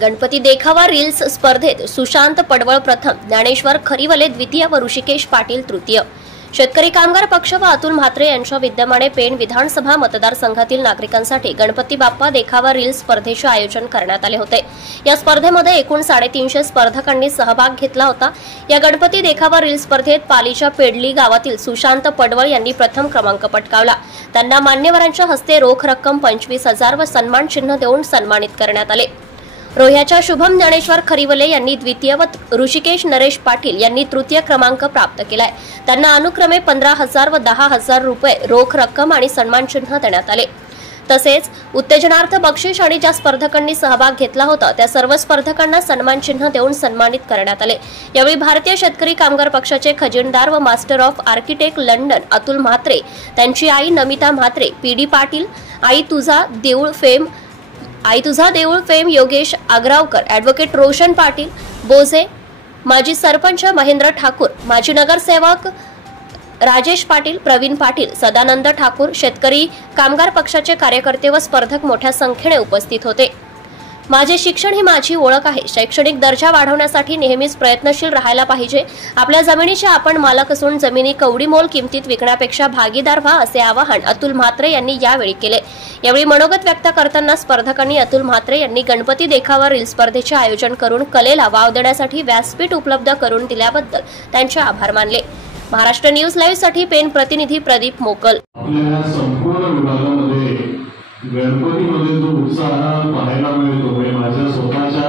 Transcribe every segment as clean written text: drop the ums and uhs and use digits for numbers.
गणपती देखावा रील्स स्पर्धेत सुशांत पडवळ प्रथम, ज्ञानेश्वर खरीवले द्वितीय व ऋषिकेश पाटील तृतीय। शेतकरी कामगार पक्ष व अतुल म्हात्रे यांच्या विद्यमाने पेण विधानसभा मतदारसंघातील नागरिकांसाठी गणपती बाप्पा देखावा रील्स स्पर्धेचे आयोजन करण्यात आले होते। या स्पर्धेमध्ये एकूण 350 स्पर्धकांनी सहभाग घेतला होता। या गणपती देखावा रील्स स्पर्धेत पालीच्या पेडली गावातील सुशांत पडवळ यांनी प्रथम क्रमांक पटकावला। त्यांना मान्यवरांच्या हस्ते रोख रक्कम 25,000 व सन्मान चिन्ह देऊन सन्मानित करण्यात आले। रोह्याच्या शुभम ज्ञानेश्वर खरीवले यांनी द्वितीय व ऋषिकेश नरेश पाटील यांनी तृतीय क्रमांक प्राप्त केलाय। त्यांना अनुक्रमे 15,000 व 10,000 रुपये रोख रक्कम आणि सन्मान चिन्ह देण्यात आले। तसेच उत्तेजनार्थ बक्षीस आणि ज्या स्पर्धकांनी सहभाग घेतला होता त्या सर्व स्पर्धकांना सन्मान चिन्ह देऊन सन्मानित करण्यात आले। यावेळी भारतीय शेतकरी कामगार पक्षाचे खजिनदार व master of architect London Atul Mhatre, त्यांची आई नमिता म्हात्रे, पीडी पाटील, आई तुझा देऊळ फेम योगेश आग्रावकर, ॲडव्होकेट रोशन पाटील बोजे, माजी सरपंच महेंद्र ठाकूर, माजी नगरसेवक राजेश पाटील, प्रवीण पाटील, सदानंद ठाकूर, शेतकरी कामगार पक्षाचे कार्यकर्ते व स्पर्धक मोठ्या संख्येने उपस्थित होते। माझे शिक्षण ही माझी ओळख आहे। शैक्षणिक दर्जा वाढवण्यासाठी नेहमीच प्रयत्नशील राहायला पाहिजे। आपल्या जमिनीचे आपण मालक असून जमिनी कवडीमोल किमतीत विकण्यापेक्षा भागीदार व्हा, असे आवाहन अतुल म्हात्रे यांनी यावेळी केले। यावेळी मनोगत व्यक्त करताना स्पर्धकांनी अतुल म्हात्रे यांनी गणपती देखावा रील स्पर्धेचे आयोजन करून कलेला वाव देण्यासाठी व्यासपीठ उपलब्ध करून दिल्याबद्दल त्यांचे आभार मानले। महाराष्ट्र न्यूज लाईव्ह साठी पेण प्रतिनिधी प्रदीप मोकल। गणपतीमध्ये जो उत्साह पाहायला मिळतो म्हणजे माझ्या स्वतःच्या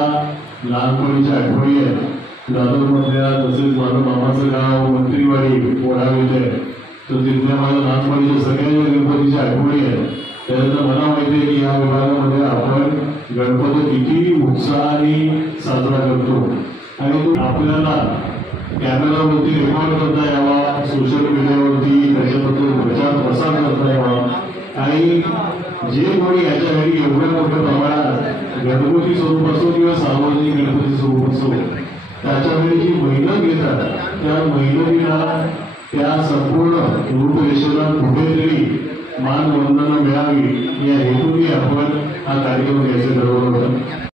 लहानपणीच्या आठवणी आहेत। दादरमधल्या तसेच माझं मामाचं गाव मंत्रीवाडी पोळावेचे, तर तिथल्या माझ्या लहानपणीच्या सगळ्या गणपतीच्या आठवणी आहेत। त्यानंतर मला माहिती आहे की या विभागामध्ये आपण गणपती किती उत्साहाने साजरा करतो आणि तो आपल्याला कॅमेरावरती रेकॉर्ड करता यावा, सोशल मीडियावरती त्याच्याबद्दल प्रचार प्रसार करता यावा आणि जे कोणी याच्या घरी एवढ्या मोठ्या प्रमाणात गणपती स्वरूप असो किंवा सार्वजनिक गणपती स्वरूप असो त्याच्या घरी जी मेहनत घेतात त्या मेहनतीला त्या संपूर्ण रूपरेषेला कुठेतरी मान वंदना मिळावी या हेतूने आपण हा कार्यक्रम घ्यायचं ठरवलं होतं।